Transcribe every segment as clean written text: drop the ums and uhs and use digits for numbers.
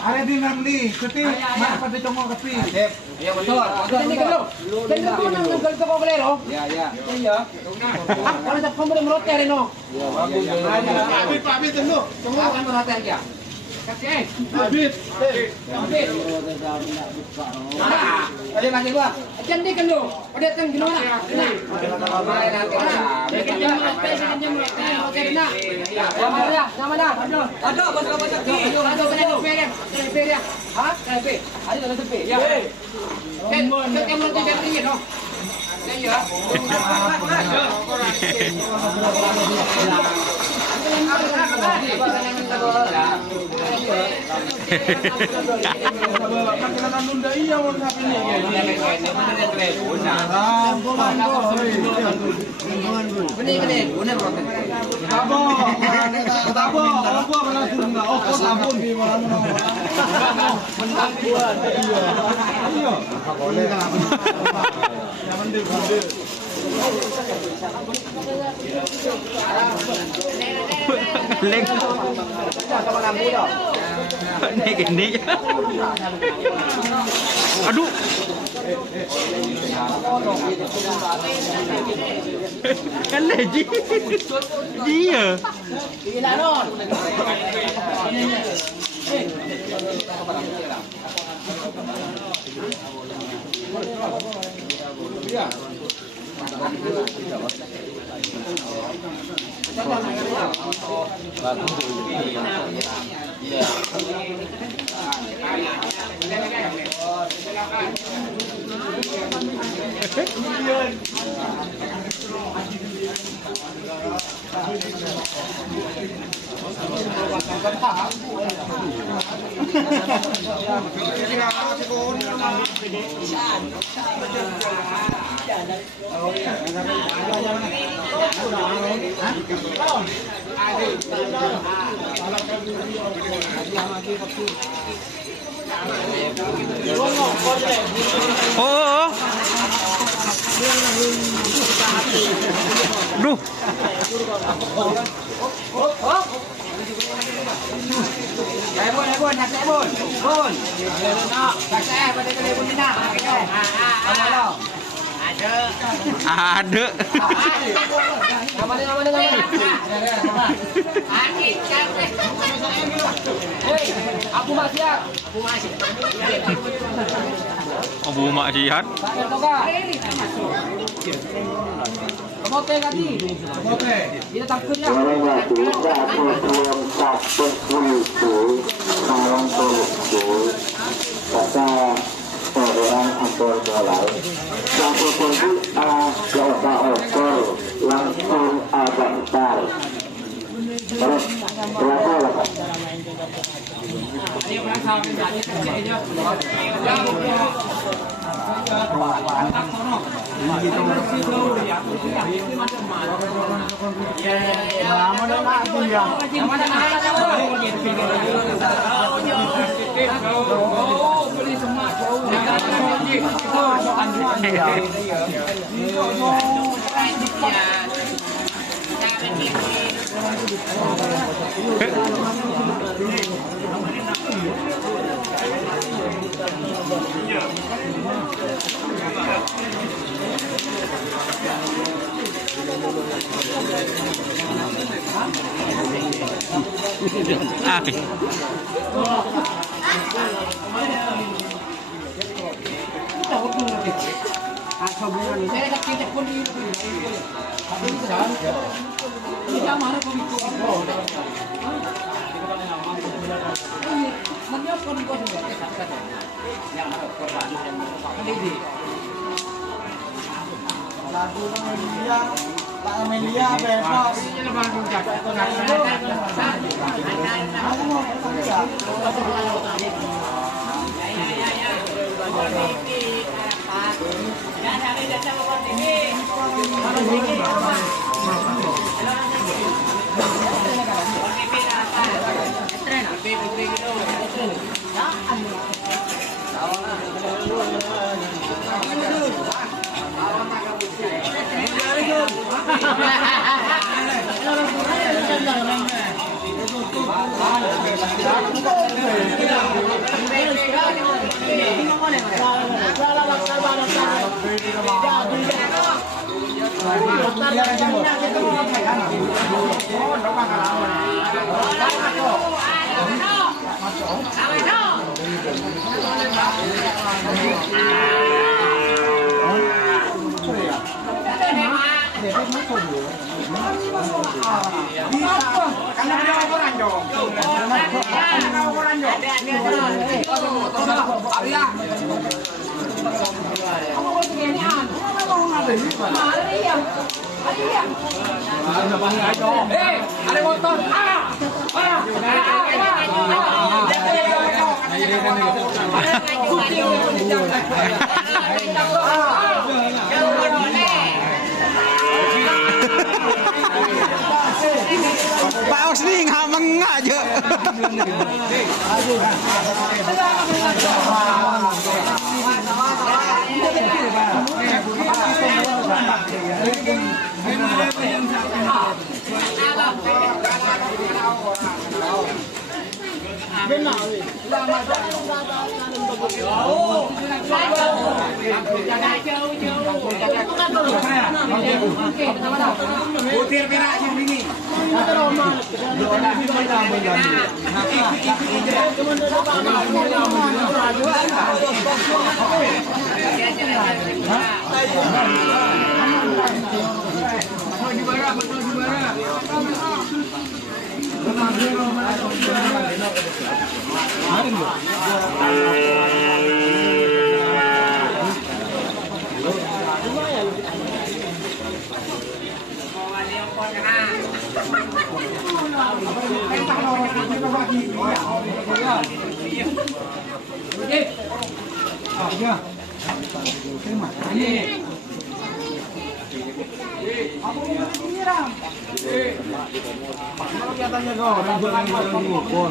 Ada di Namli, tapi mana pada congok kepi. Ya betul. Ini kalau. Dan kalau nang nanggal ka boleh ro. Ya. Kalau tak pembeli meroteh reno. Ya bagus. Pabit dulu. Congok kan meroteh aja. Kasih. Pabit. Ada lagi gua. Cantik kan lu. Ada kan gimana? Nama dah. Ada bos Hah? Ada dalam tepi. Ya. Kan kamu nanti jadi no. Saya. Makanan Nunda iya mau sapi ni. Benih. Benar protes. Apa mana turun dah. Oh, sabun di mana. Menang buat. Iya. Boleh kan. Jangan dia. Leng. Ini. Aduh. Kan lagi. Dia. Gila non. Oh. Duh. Bun. Kasih pada kali bun nak. Ada. Nama dia. Abu Maksiat. Abu Maksiat. Kemote tadi. Dia takut ya. Orang aktor dolai, satu pun jawab aktor langsung agak besar. Terus berapa lah? Pak Amelia bebas. Ada motor. Pak Os ni ngah je. Butir perak yang ini. Kelihatannya kau orang mengukur.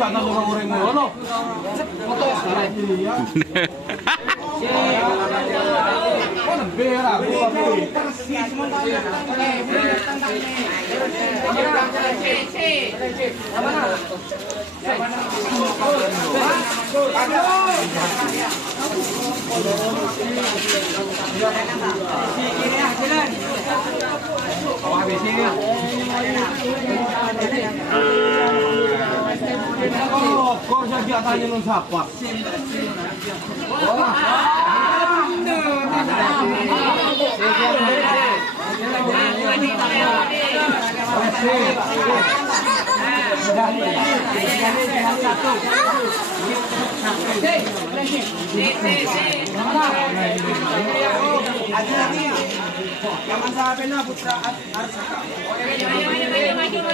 Jangan orang-orang ngono. Oh, kok jadi tanya nun siapa? Jangan sampai na putra Arsaka. Maju.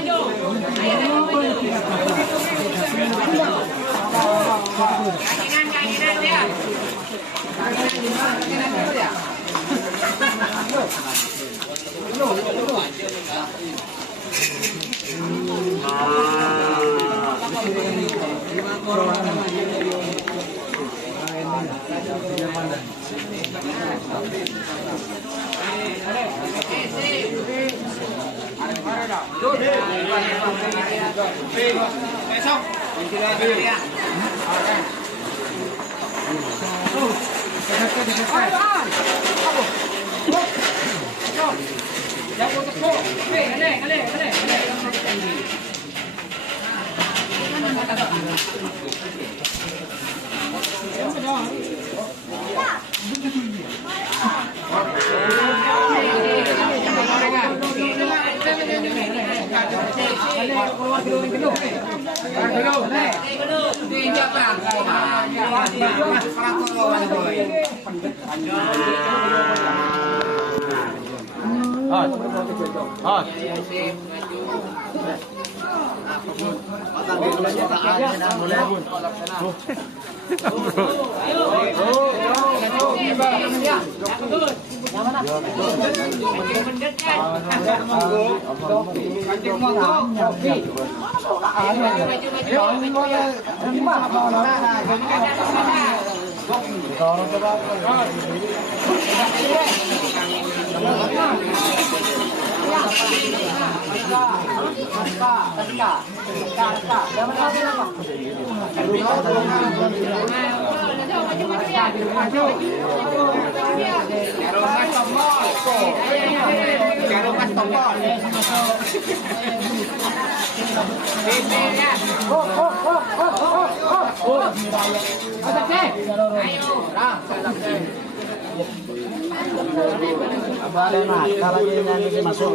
Kalau dia masuk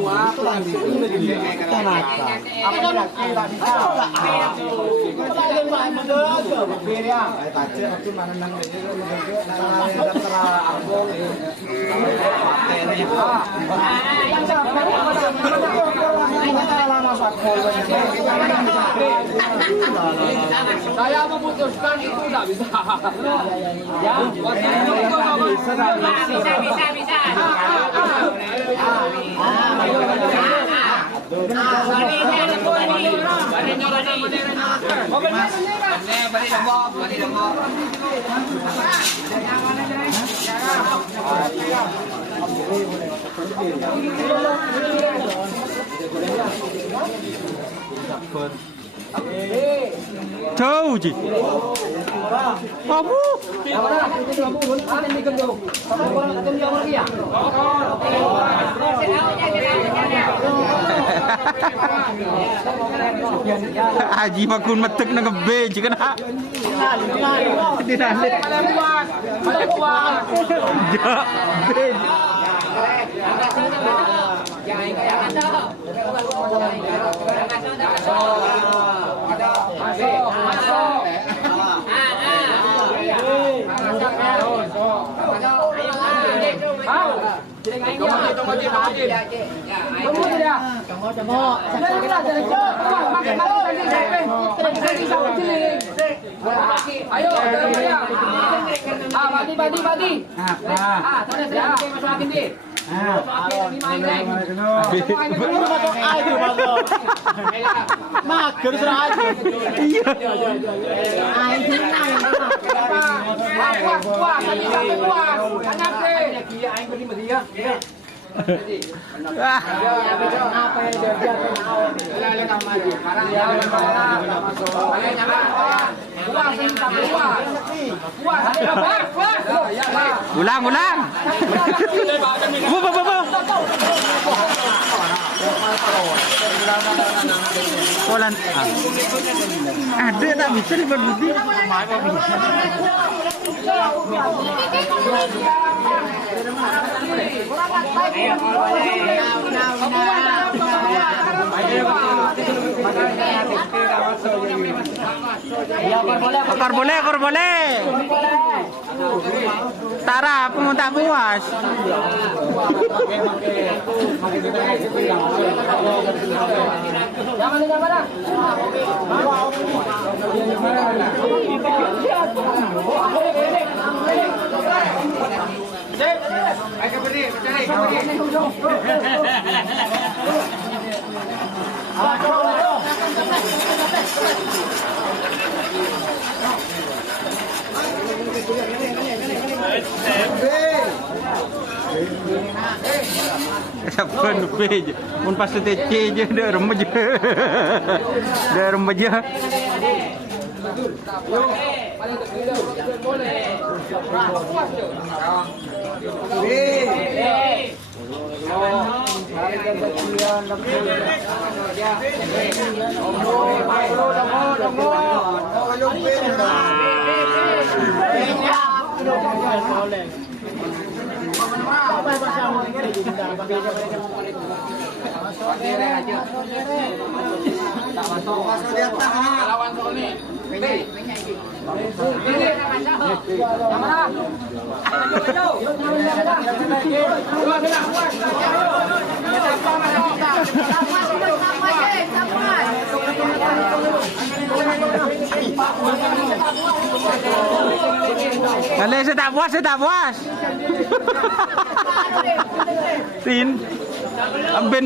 tanah. Saya memutuskan itu tidak bisa. Ya, bisa. Jauh ji. Kamu. Haji makun metek nang be jikan ha. Dinale. Ja. Be. Ayo, badi. Masukin di. Mager aja. Iya. Puas, sampai puas. Enak deh. Aing beli dia. Apa yang dia Ulang. Polan. Ada tak bisa dibagi. Kor boleh. Tara, pemuntah puas. Siapa nupe je, pun pas tece je, dah remaja, Kalau saya tak puas. Tin, ben.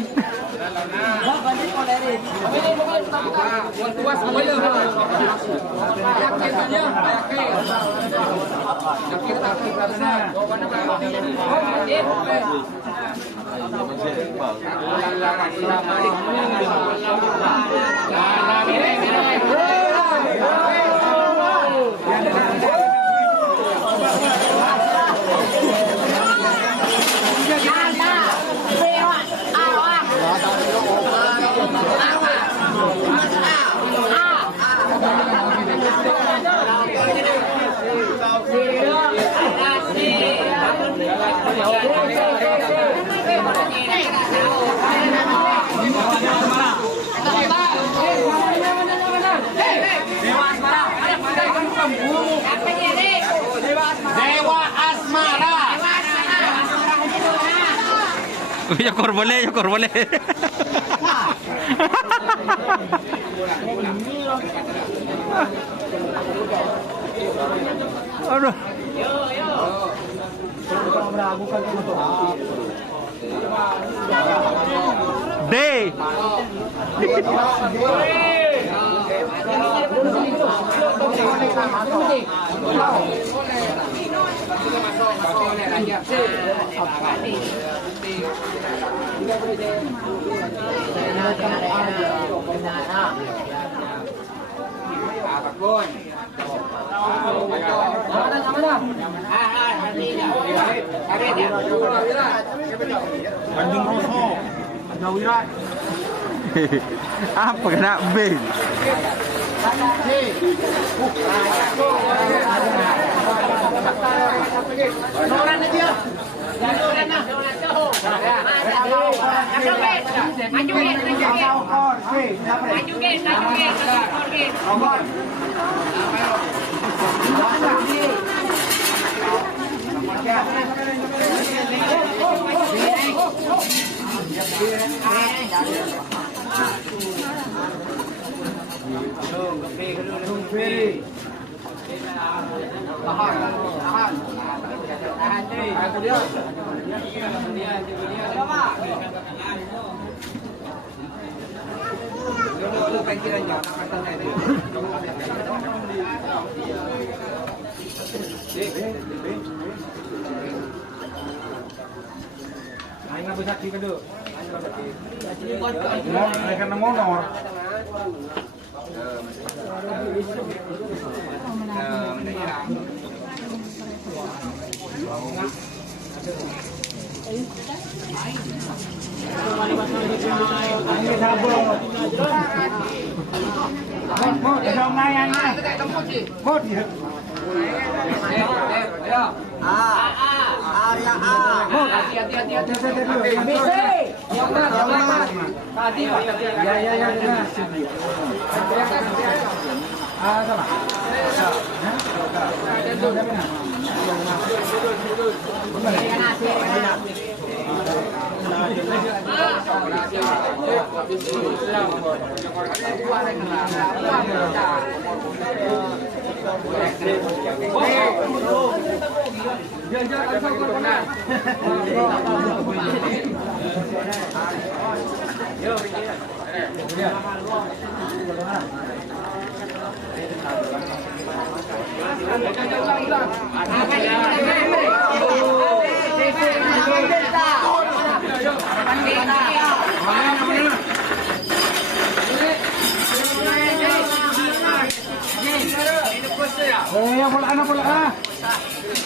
Yokor boleh. Aduh. D. Tanjung Rosok, Jawiran. Apa kena B? Aing bisa di kedua. Mereka nemu nomor.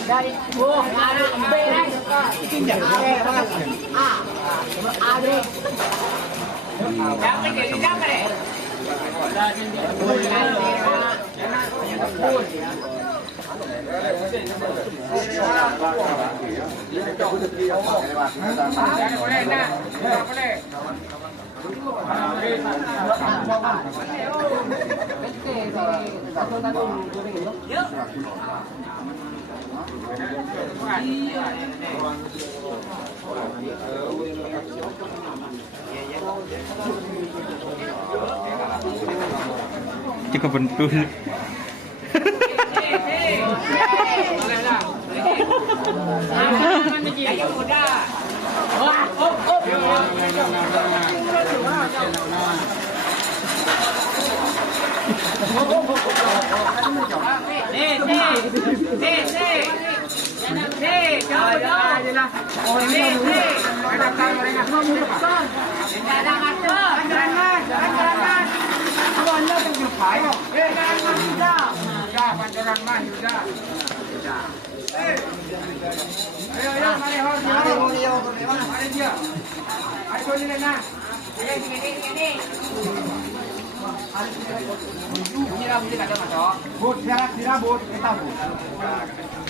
Dari B Cukup bentul. Bot, siarat, sira bot, kita bot.